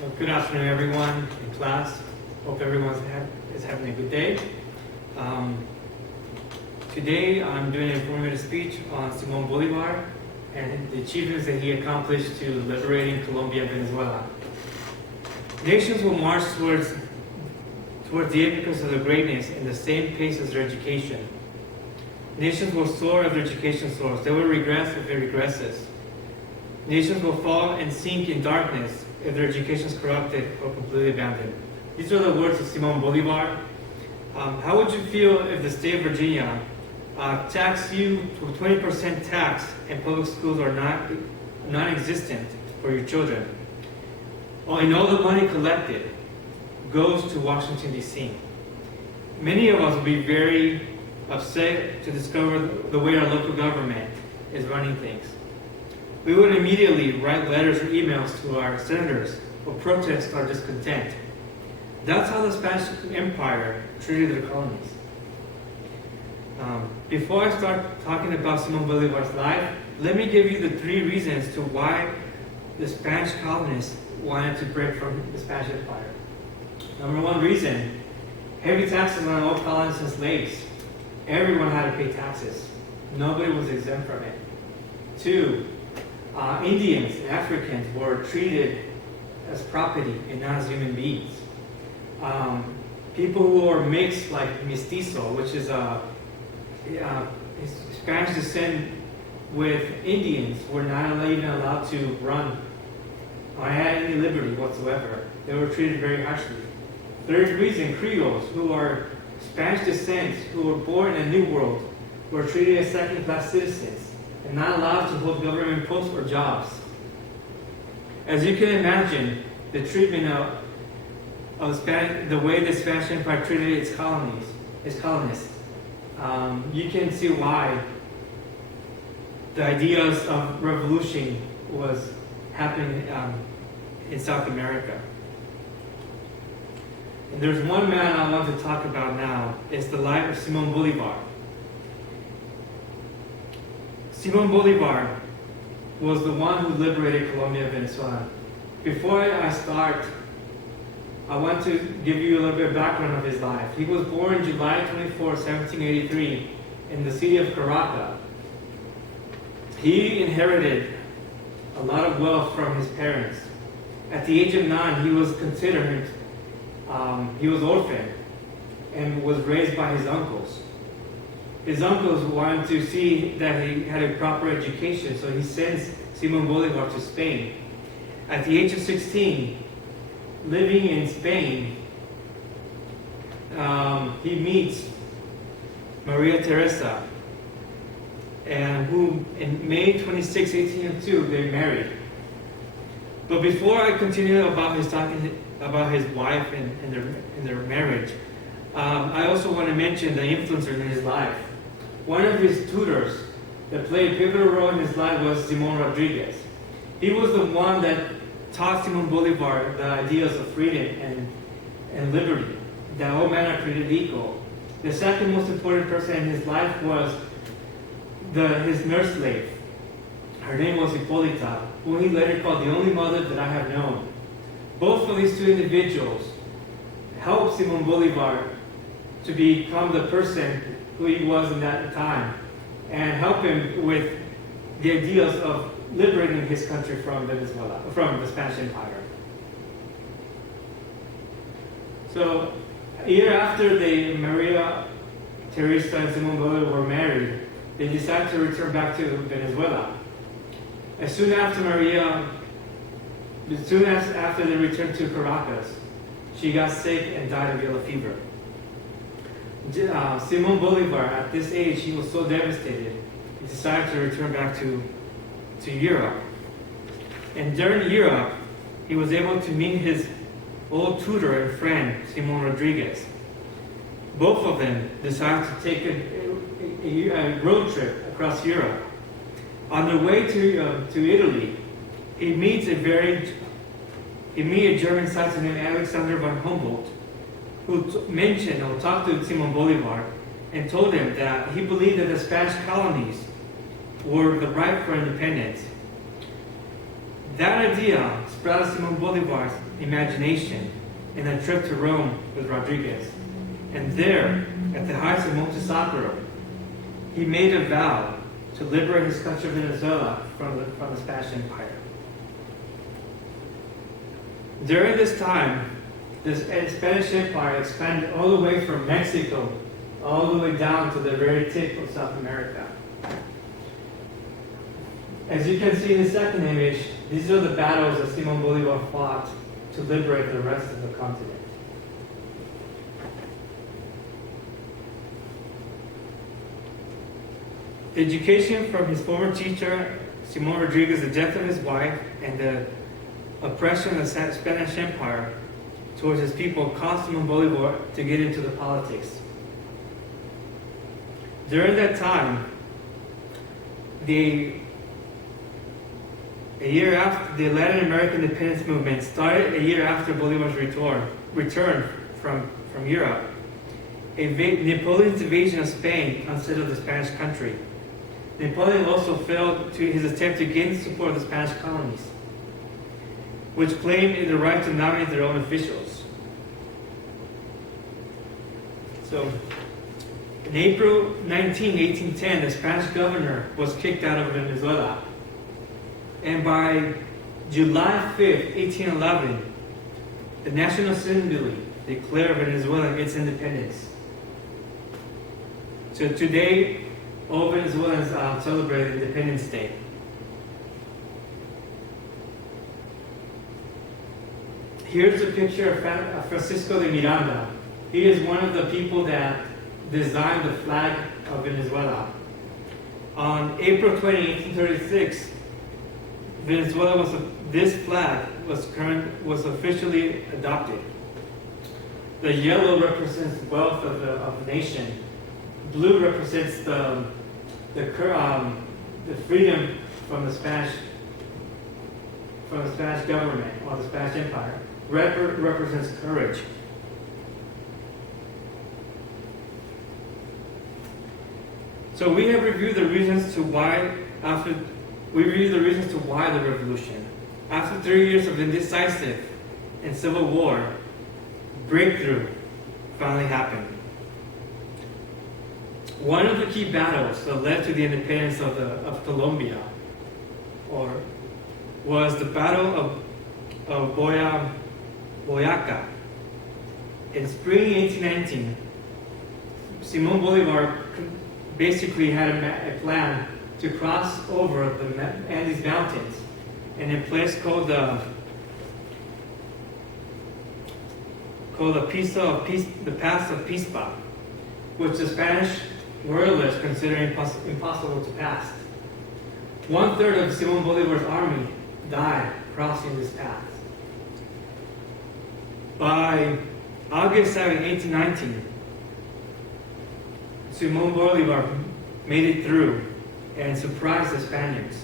Well, good afternoon, everyone in class. Hope everyone is having a good day. Today, I'm doing an informative speech on Simón Bolívar and the achievements that he accomplished to liberating Colombia and Venezuela. Nations will march towards the apex of their greatness in the same pace as their education. Nations will soar as their education soars. They will regress if it regresses. Nations will fall and sink in darkness if their education is corrupted or completely abandoned. These are the words of Simón Bolívar. How would you feel if the state of Virginia taxed you to 20% tax and public schools are non-existent for your children? And all the money collected goes to Washington, D.C. Many of us will be very upset to discover the way our local government is running things. We would immediately write letters or emails to our senators or protest our discontent. That's how the Spanish Empire treated their colonies. Before I start talking about Simón Bolívar's life, let me give you the 3 reasons to why the Spanish colonists wanted to break from the Spanish Empire. Number 1 reason, heavy taxes on all colonists and slaves. Everyone had to pay taxes. Nobody was exempt from it. 2, Indians and Africans were treated as property and not as human beings. People who are mixed, like mestizo, which is Spanish descent with Indians, were not even allowed to run or had any liberty whatsoever. They were treated very harshly. 3rd reason, Creoles, who are Spanish descent, who were born in a new world, were treated as second-class citizens and not allowed to hold government posts or jobs. As you can imagine, the treatment of the way the Spanish Empire treated its colonists, you can see why the ideas of revolution was happening in South America. And there's one man I want to talk about now. It's the life of Simón Bolívar. Simón Bolívar was the one who liberated Colombia and Venezuela. Before I start, I want to give you a little bit of background of his life. He was born July 24, 1783 in the city of Caracas. He inherited a lot of wealth from his parents. At the age of 9, he was considered, he was orphaned and was raised by his uncles. His uncles wanted to see that he had a proper education, so he sends Simón Bolívar to Spain. At the age of 16, living in Spain, he meets Maria Teresa, and who in May 26, 1802, they married. But before I continue about his wife and their marriage, I also want to mention the influencer in his life. One of his tutors that played a pivotal role in his life was Simón Rodriguez. He was the one that taught Simón Bolívar the ideas of freedom and liberty, that all men are created equal. The second most important person in his life was his nurse slave. Her name was Hipólita, who he later called the only mother that I have known. Both of these 2 individuals helped Simón Bolívar to become the person who he was in that time, and help him with the ideas of liberating his country from Venezuela, from the Spanish Empire. So, a year after Maria Teresa and Simón Bolívar were married, they decided to return back to Venezuela. As soon after they returned to Caracas, she got sick and died of yellow fever. Simón Bolívar, at this age, he was so devastated, he decided to return back to Europe. And during Europe, he was able to meet his old tutor and friend, Simón Rodriguez. Both of them decided to take a road trip across Europe. On the way to Italy, he meets a German scientist named Alexander von Humboldt, who talked to Simón Bolívar and told him that he believed that the Spanish colonies were the right for independence. That idea sprouted Simón Bolívar imagination in a trip to Rome with Rodriguez. And there, at the heights of Monte Sacro, he made a vow to liberate his country, Venezuela, from the Spanish Empire. During this time, the Spanish Empire expanded all the way from Mexico all the way down to the very tip of South America. As you can see in the second image, these are the battles that Simón Bolívar fought to liberate the rest of the continent. Education from his former teacher, Simón Rodriguez, the death of his wife, and the oppression of the Spanish Empire towards his people caused Simón Bolívar to get into the politics. During that time, a year after the Latin American independence movement started, a year after Bolívar's return from Europe, Napoleon's invasion of Spain unsettled the Spanish country. Napoleon also failed to his attempt to gain the support of the Spanish colonies, which claimed the right to nominate their own officials. So, in April 19, 1810, the Spanish governor was kicked out of Venezuela. And by July 5th, 1811, the National Assembly declared Venezuela its independence. So today, all Venezuelans celebrate Independence Day. Here's a picture of Francisco de Miranda. He is one of the people that designed the flag of Venezuela. On April 20, 1836, this flag was officially adopted. The yellow represents wealth of the nation. Blue represents the freedom from the Spanish government or the Spanish Empire. Red represents courage. So we have reviewed the reasons to why the revolution. After 3 years of indecisive and civil war, breakthrough finally happened. One of the key battles that led to the independence of Colombia was the Battle of Boyaca. In spring 1819, Simón Bolívar basically had a plan to cross over the Andes Mountains in a place called the Pass of Pispa, which the Spanish royalists considered impossible to pass. 1/3 of Simón Bolívar's army died crossing this path. By August 7, 1819, Simón Bolívar made it through and surprised the Spaniards.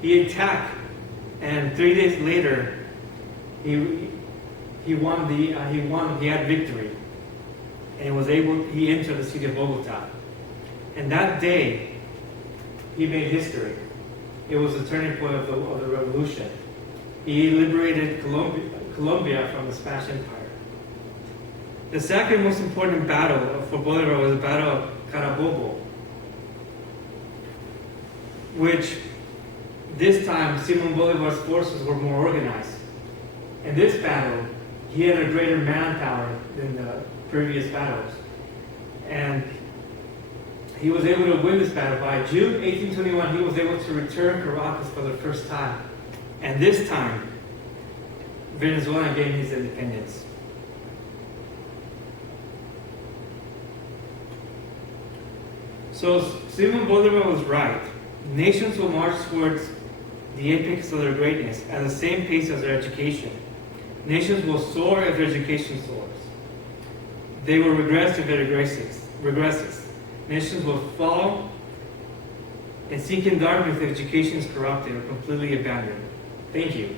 He attacked, and 3 days later, he won. He had victory, and he entered the city of Bogota. And that day, he made history. It was the turning point of the revolution. He liberated Colombia from the Spanish Empire. The second most important battle for Bolívar was the Battle of Carabobo, which this time Simón Bolívar's forces were more organized. In this battle, he had a greater manpower than the previous battles. And he was able to win this battle. By June 1821, he was able to return Caracas for the first time. And this time, Venezuela gained his independence. So Simón Bolívar was right. Nations will march towards the apex of their greatness at the same pace as their education. Nations will soar if their education soars. They will regress if it regresses. Nations will fall and sink in darkness if education is corrupted or completely abandoned. Thank you.